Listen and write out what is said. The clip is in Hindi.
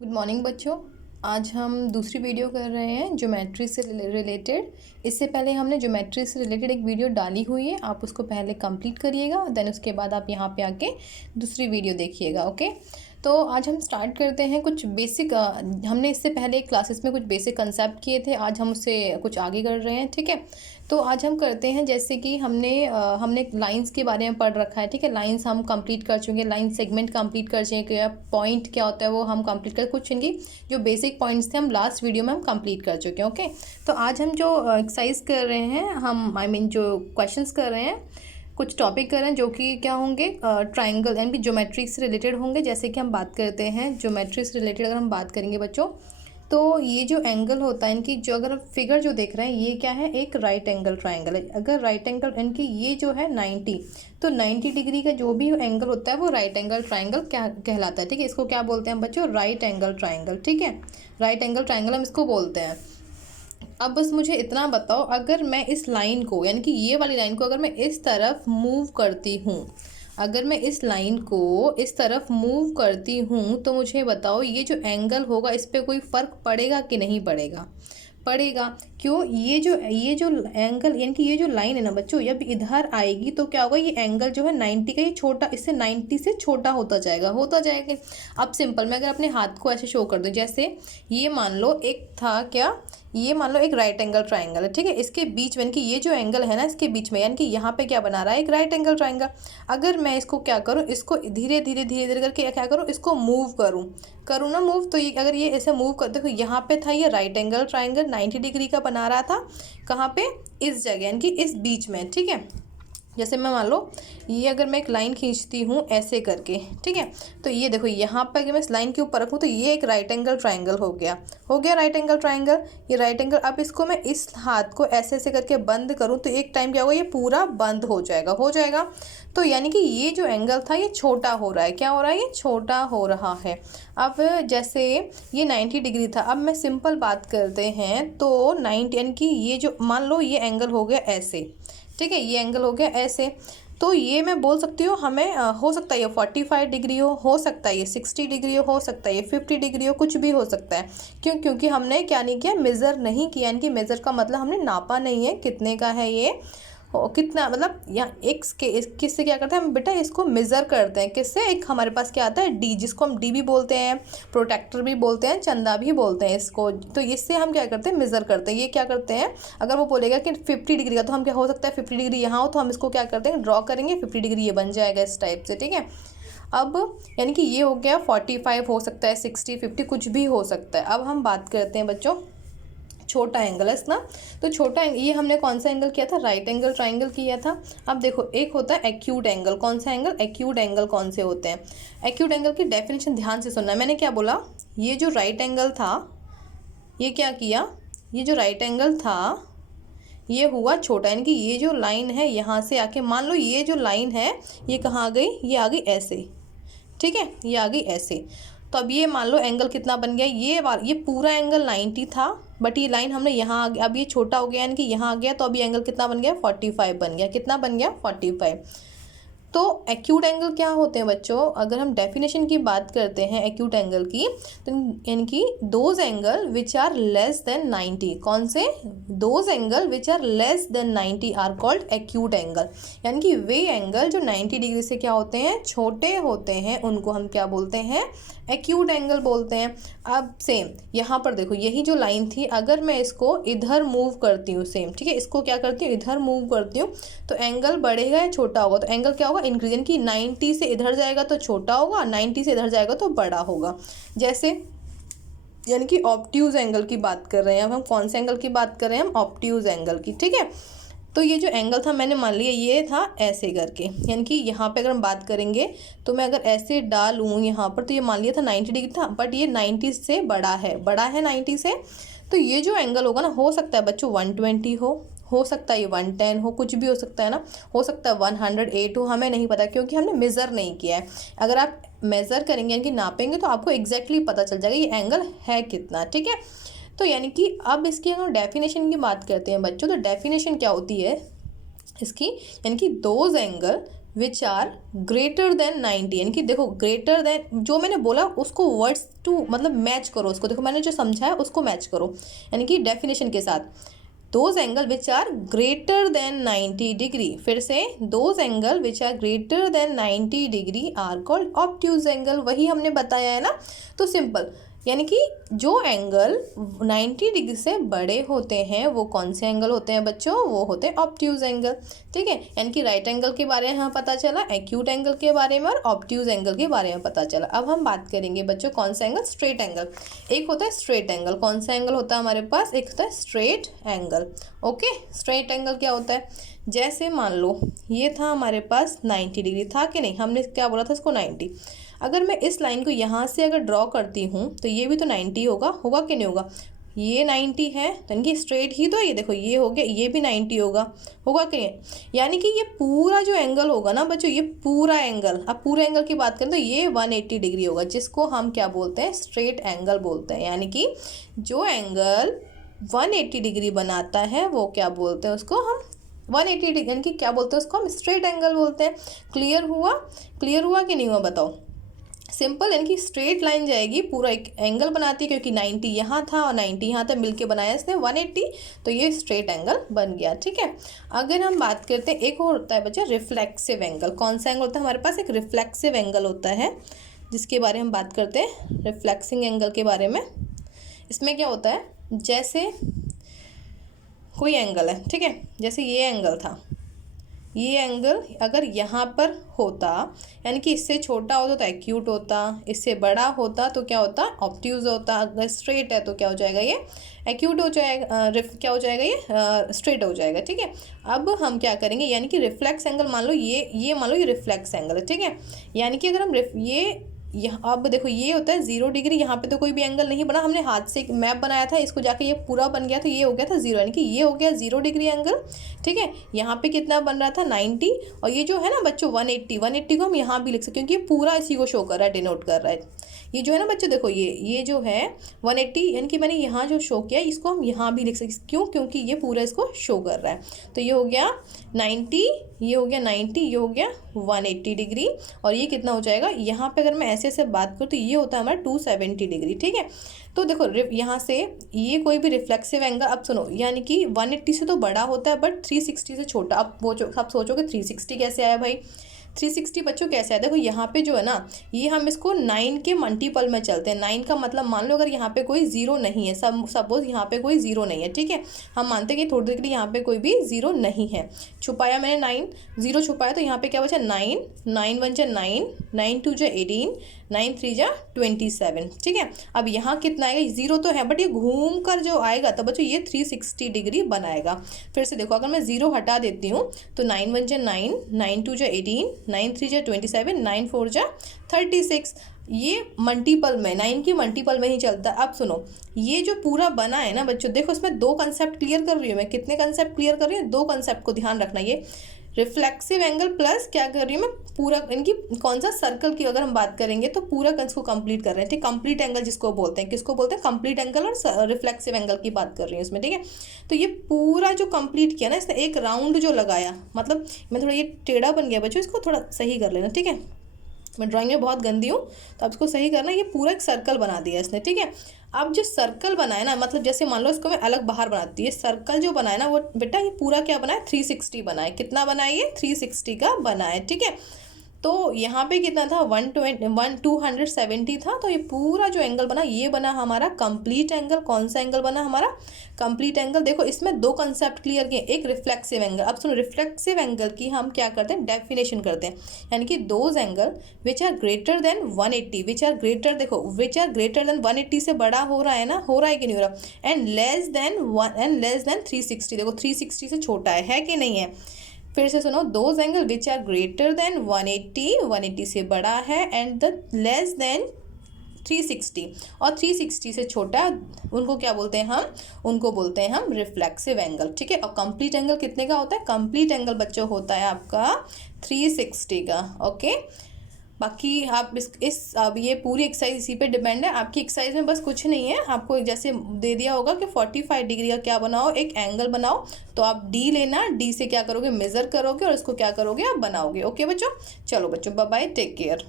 गुड मॉर्निंग बच्चों। आज हम दूसरी वीडियो कर रहे हैं ज्योमेट्री से रिलेटेड। इससे पहले हमने ज्योमेट्री से रिलेटेड एक वीडियो डाली हुई है, आप उसको पहले कंप्लीट करिएगा, देन उसके बाद आप यहाँ पे आके दूसरी वीडियो देखिएगा। ओके, तो आज हम स्टार्ट करते हैं कुछ बेसिक। हमने इससे पहले क्लासेस में कुछ बेसिक कंसेप्ट किए थे, आज हम उससे कुछ आगे कर रहे हैं। ठीक है, तो आज हम करते हैं जैसे कि हमने लाइंस के बारे में पढ़ रखा है। ठीक है, लाइंस हम कंप्लीट कर चुके हैं, लाइन सेगमेंट कंप्लीट कर चुके हैं, पॉइंट क्या होता है वो हम कंप्लीट कर, कुछ इनकी जो बेसिक पॉइंट्स थे हम लास्ट वीडियो में हम कंप्लीट कर चुके हैं। ओके, तो आज हम जो एक्सरसाइज कर रहे हैं, हम जो क्वेश्चंस कर रहे हैं, कुछ टॉपिक कर रहे हैं जो कि क्या होंगे, ट्राइंगल यानी कि ज्योमेट्री से रिलेटेड होंगे। जैसे कि हम बात करते हैं ज्योमेट्री से रिलेटेड, अगर हम बात करेंगे बच्चों, तो ये जो एंगल होता है इनकी, जो अगर फिगर जो देख रहे हैं ये क्या है, एक राइट एंगल ट्राइंगल है। अगर राइट एंगल इनकी ये जो है 90, तो 90 डिग्री का जो भी एंगल होता है वो राइट एंगल ट्राइंगल क्या कहलाता है। ठीक है, इसको क्या बोलते हैं बच्चों, राइट एंगल ट्राइंगल। ठीक है, राइट एंगल ट्राइंगल हम इसको बोलते हैं। अब बस मुझे इतना बताओ, अगर मैं इस लाइन को यानी कि ये वाली लाइन को अगर मैं इस तरफ मूव करती हूँ, अगर मैं इस लाइन को इस तरफ मूव करती हूँ, तो मुझे बताओ ये जो एंगल होगा इस पर कोई फ़र्क पड़ेगा कि नहीं पड़ेगा? पड़ेगा। क्यों? ये जो एंगल यानी कि ये जो लाइन है ना बच्चों, जब इधर आएगी तो क्या होगा, ये एंगल जो है 90 का, ये छोटा, इससे 90 से छोटा होता जाएगा। अब सिंपल, मैं अगर अपने हाथ को ऐसे शो कर दूँ, जैसे ये मान लो एक था क्या, ये मान लो एक राइट एंगल ट्राइंगल है। ठीक है, इसके बीच में यानी कि ये जो एंगल है ना, इसके बीच में यानी कि यहाँ पे क्या बना रहा है, एक राइट एंगल ट्राइंगल। अगर मैं इसको क्या करूँ, इसको धीरे धीरे करके क्या करूँ, इसको मूव करूँ ना मूव, तो ये अगर ये ऐसे मूव कर, देखो यहाँ पे था ये राइट एंगल ट्राइंगल 90 डिग्री का बना रहा था, कहाँ पे, इस जगह यानी कि इस बीच में। ठीक है, जैसे मैं मान लो ये अगर मैं एक लाइन खींचती हूँ ऐसे करके, ठीक है, तो ये देखो यहाँ पर अगर मैं इस लाइन के ऊपर रखूँ तो ये एक राइट एंगल ट्राइंगल हो गया राइट एंगल ट्राइंगल, ये राइट एंगल। अब इसको मैं इस हाथ को ऐसे ऐसे करके बंद करूँ तो एक टाइम क्या होगा, ये पूरा बंद हो जाएगा। तो यानी कि ये जो एंगल था ये छोटा हो रहा है, क्या हो रहा है, ये छोटा हो रहा है। अब जैसे ये 90 डिग्री था, अब मैं सिंपल बात करते हैं, तो 90 यानी कि ये जो मान लो ये एंगल हो गया ऐसे, ठीक है, ये एंगल हो गया ऐसे, तो ये मैं बोल सकती हूँ हमें हो सकता है ये 45 डिग्री हो सकता है ये 60 डिग्री हो सकता है ये 50 डिग्री हो, कुछ भी हो सकता है। क्योंकि हमने क्या नहीं किया, मेज़र नहीं किया, यानी कि मेज़र का मतलब हमने नापा नहीं है कितने का है ये, कितना मतलब यहाँ एक्स के किससे क्या करते हैं हम बेटा, इसको मेज़र करते हैं किससे, एक हमारे पास क्या आता है डी, जिसको हम डी भी बोलते हैं, प्रोटेक्टर भी बोलते हैं, चंदा भी बोलते हैं इसको। तो इससे हम क्या करते हैं, मेज़र करते हैं। ये क्या करते हैं, अगर वो बोलेगा कि 50 डिग्री का, तो हम क्या हो सकता है 50 डिग्री यहाँ हो, तो हम इसको क्या करते हैं, ड्रॉ करेंगे, 50 डिग्री ये बन जाएगा इस टाइप से। ठीक है, अब यानी कि ये हो गया 45, हो सकता है 60, 50, कुछ भी हो सकता है। अब हम बात करते हैं बच्चों छोटा एंगल है ना, तो छोटा एंगल, ये हमने कौन सा एंगल किया था, राइट एंगल ट्राइंगल किया था। अब देखो एक होता है एक्यूट एंगल, कौन सा एंगल, एक्यूट एंगल कौन से होते हैं, एक्यूट एंगल की डेफिनेशन ध्यान से सुनना है। मैंने क्या बोला, ये जो राइट एंगल था, ये क्या किया, ये जो राइट एंगल था ये हुआ छोटा, यानी कि ये जो लाइन है यहाँ से आके, मान लो ये जो लाइन है ये कहाँ आ गई, ये आ गई ऐसे, ठीक है, ये आ गई ऐसे। तो अब ये मान लो एंगल कितना बन गया, ये पूरा एंगल 90 था, बट ये लाइन हमने यहाँ आ गया, अब ये छोटा हो गया यानी कि यहाँ आ गया, तो अब ये एंगल कितना बन गया, 45 बन गया, कितना बन गया, 45। तो एक्यूट एंगल क्या होते हैं बच्चों, अगर हम डेफिनेशन की बात करते हैं एक्यूट एंगल की, तो यानी कि those angle which are less than 90, कौन से, those angle which are less than 90 are called acute angle. यानी कि वे एंगल जो 90 डिग्री से क्या होते हैं, छोटे होते हैं, उनको हम क्या बोलते हैं, एक्यूट एंगल बोलते हैं। अब सेम यहाँ पर देखो, यही जो लाइन थी, अगर मैं इसको इधर मूव करती हूँ, सेम ठीक है, इसको क्या करती हूँ, इधर मूव करती हूँ, तो एंगल बढ़ेगा या छोटा होगा, तो एंगल क्या होगा, इंक्रीज, यानी कि 90 से इधर जाएगा तो छोटा होगा, 90 से इधर जाएगा तो बड़ा होगा। जैसे यानी कि ऑब्ट्यूज एंगल की बात कर रहे हैं, अब हम कौन से एंगल की बात कर रहे हैं, हम ऑब्ट्यूज एंगल की। ठीक है, तो ये जो एंगल था मैंने मान लिया ये था ऐसे करके, यानी कि यहाँ पे अगर हम बात करेंगे तो मैं अगर ऐसे डालूँ यहाँ पर, तो ये मान लिया था 90 डिग्री था, बट ये 90 से बड़ा है 90 से, तो ये जो एंगल होगा ना, हो सकता है बच्चों 120 हो सकता है ये 110 हो, कुछ भी हो सकता है ना, हो सकता है 108 हो, हमें नहीं पता क्योंकि हमने मेज़र नहीं किया है। अगर आप मेज़र करेंगे यानी कि नापेंगे तो आपको एग्जैक्टली पता चल जाएगा ये एंगल है कितना। ठीक है, तो यानी कि अब इसकी अगर डेफिनेशन की बात करते हैं बच्चों, तो डेफिनेशन क्या होती है इसकी, यानी कि those angle which are greater than 90, यानी कि देखो ग्रेटर देन जो मैंने बोला उसको वर्ड्स टू मतलब मैच करो उसको, देखो मैंने जो समझा है उसको मैच करो, यानी कि डेफिनेशन के साथ। Those angle which are greater than 90 degree, फिर से those angle which are greater than 90 degree are called obtuse angle, वही हमने बताया है ना। तो सिंपल, यानी कि जो एंगल 90 डिग्री से बड़े होते हैं वो कौन से एंगल होते हैं बच्चों, वो होते हैं ऑब्ट्यूज एंगल। ठीक है, यानी कि राइट एंगल के बारे में यहाँ पता चला, एक्यूट एंगल के बारे में और ऑब्ट्यूज एंगल के बारे में पता चला। अब हम बात करेंगे बच्चों कौन सा एंगल, स्ट्रेट एंगल। एक होता है स्ट्रेट एंगल, कौन सा एंगल होता है हमारे पास, एक होता है straight angle. Okay, straight angle क्या होता है, जैसे मान लो ये था हमारे पास 90 डिग्री था कि नहीं, हमने क्या बोला था इसको 90। अगर मैं इस लाइन को यहाँ से अगर ड्रॉ करती हूँ तो ये भी तो 90 होगा, होगा कि नहीं होगा, ये 90 है तो इनकी स्ट्रेट ही तो है, ये देखो ये हो गया, ये भी 90 होगा, होगा कि नहीं। यानी कि ये पूरा जो एंगल होगा ना बच्चों, ये पूरा एंगल, अब पूरे एंगल की बात करें तो ये 180 डिग्री होगा, जिसको हम क्या बोलते हैं, स्ट्रेट एंगल बोलते हैं। यानी कि जो एंगल 180 डिग्री बनाता है वो क्या बोलते हैं उसको हम 180 डिग्री, यानी कि क्या बोलते हैं उसको हम स्ट्रेट एंगल बोलते हैं। क्लियर हुआ, क्लियर हुआ कि नहीं हुआ बताओ। सिंपल, यानी कि स्ट्रेट लाइन जाएगी, पूरा एक एंगल बनाती है, क्योंकि 90 यहाँ था और 90 यहाँ था, मिलके बनाया इसने 180, तो ये स्ट्रेट एंगल बन गया। ठीक है, अगर हम बात करते हैं एक और होता है बच्चा रिफ्लेक्सिव एंगल। कौन सा एंगल होता है हमारे पास, एक रिफ्लेक्सिव एंगल होता है, जिसके बारे में हम बात करते हैं रिफ्लेक्सिंग एंगल के बारे में। इसमें क्या होता है, जैसे कोई एंगल है, ठीक है, जैसे ये एंगल था, ये एंगल अगर यहाँ पर होता, यानी कि इससे छोटा होता तो एक्यूट होता, इससे बड़ा होता तो क्या होता, ऑब्ट्यूज होता। अगर स्ट्रेट है तो क्या हो जाएगा, ये एक्यूट हो जाएगा, क्या हो जाएगा, ये स्ट्रेट हो जाएगा। ठीक है, अब हम क्या करेंगे, यानी कि रिफ्लेक्स एंगल मान लो ये मान लो ये रिफ्लेक्स एंगल है। ठीक है, यानी कि अगर हम यहाँ अब देखो ये होता है 0 डिग्री, यहाँ पे तो कोई भी एंगल नहीं बना, हमने हाथ से एक मैप बनाया था, इसको जाके ये पूरा बन गया तो ये हो गया था 0, यानी कि ये हो गया 0 डिग्री एंगल। ठीक है, यहाँ पे कितना बन रहा था 90, और ये जो है ना बच्चों 180 को हम यहाँ भी लिख सकते हैं, क्योंकि ये पूरा इसी को शो कर रहा है, डिनोट कर रहा है। ये जो है ना बच्चों देखो ये जो है 180, यानी कि मैंने यहाँ जो शो किया इसको हम यहाँ भी लिख सकते, क्यों, क्योंकि ये पूरा इसको शो कर रहा है। तो ये हो गया 90, ये हो गया 90, ये हो गया 180 डिग्री, और ये कितना हो जाएगा, यहाँ पे अगर मैं ऐसे ऐसे बात करूँ तो ये होता है हमारा 270 डिग्री। ठीक है, तो देखो यहाँ से ये कोई भी रिफ्लेक्सिव एंगल, अब सुनो, यानी कि 180 से तो बड़ा होता है बट 360 से छोटा। अब वो जो आप सोचोगे 360 कैसे आया भाई, 360 बच्चों कैसे है, देखो यहाँ पे जो है ना, ये हम इसको 9 के मल्टीपल में चलते हैं। 9 का मतलब मान लो अगर यहाँ पे कोई 0 नहीं है, सपोज यहाँ पे कोई 0 नहीं है, ठीक है, हम मानते हैं कि थोड़ी देर के लिए यहाँ पे कोई भी 0 नहीं है, छुपाया मैंने 9, 0 छुपाया, तो यहाँ पे क्या बचा 9, 9 1 जा 9, 9 2 जा 18, 9 3 जा 27। ठीक है, अब यहाँ कितना आएगा, 0 तो है बट ये घूम कर जो आएगा तो बच्चों ये 360 डिग्री बनाएगा। फिर से देखो, अगर मैं 0 हटा देती हूँ तो 9 1 जा 9, 9 2 जा 18, 9 3 जा 27, 9 4 जा 36, ये मल्टीपल में 9 की मल्टीपल में ही चलता है। अब सुनो, ये जो पूरा बना है ना बच्चों, देखो इसमें 2 कंसेप्ट क्लियर कर रही हूँ मैं, कितने कंसेप्ट क्लियर कर रही हूँ, 2 कंसेप्ट को ध्यान रखना। ये रिफ्लेक्सिव एंगल प्लस क्या कर रही हूँ मैं, पूरा इनकी कौन सा सर्कल की अगर हम बात करेंगे तो पूरा इसको कंप्लीट कर रहे हैं। ठीक, कंप्लीट एंगल जिसको बोलते हैं, किसको बोलते हैं, कंप्लीट एंगल और रिफ्लेक्सिव एंगल की बात कर रही हूँ इसमें। ठीक है, तो ये पूरा जो कंप्लीट किया ना, इसने एक राउंड जो लगाया, मतलब मैं थोड़ा ये टेढ़ा बन गया बच्चों, इसको थोड़ा सही कर लेना। ठीक है, मैं ड्राइंग में बहुत गंदी हूँ तो अब इसको सही करना, ये पूरा एक सर्कल बना दिया इसने। ठीक है, अब जो सर्कल बनाया ना, मतलब जैसे मान लो इसको मैं अलग बाहर बनाती है, सर्कल जो बनाया ना वो बेटा ये पूरा क्या बनाया, 360 बनाए। कितना बनाया, ये 360 का बनाया। ठीक है, तो यहाँ पे कितना था 270 था, तो ये पूरा जो एंगल बना ये बना हमारा कंप्लीट एंगल। कौन सा एंगल बना हमारा, कंप्लीट एंगल। देखो इसमें 2 कंसेप्ट क्लियर किए, एक रिफ्लेक्सिव एंगल। अब सुनो, रिफ्लेक्सिव एंगल की हम क्या करते हैं, डेफिनेशन करते हैं, यानी कि those angle which are greater than 180, which are greater, देखो विच आर ग्रेटर देन 180 से बड़ा हो रहा है ना, हो रहा है कि नहीं हो रहा, एंड लेस देन 360, देखो 360 से छोटा है कि नहीं है। फिर से सुनो, those angle which are greater than 180 से बड़ा है, एंड द लेस देन 360, और 360 से छोटा, उनको क्या बोलते हैं हम, उनको बोलते हैं हम रिफ्लेक्सिव एंगल। ठीक है, और कंप्लीट एंगल कितने का होता है, कंप्लीट एंगल बच्चों होता है आपका 360 का। ओके, बाकी आप अब ये पूरी एक्सरसाइज इसी पे डिपेंड है। आपकी एक्सरसाइज में बस कुछ नहीं है, आपको जैसे दे दिया होगा कि 45 डिग्री का क्या बनाओ, एक एंगल बनाओ। तो आप डी लेना, डी से क्या करोगे, मेज़र करोगे और इसको क्या करोगे, आप बनाओगे। ओके बच्चों, चलो बच्चों, बाय बाय, टेक केयर।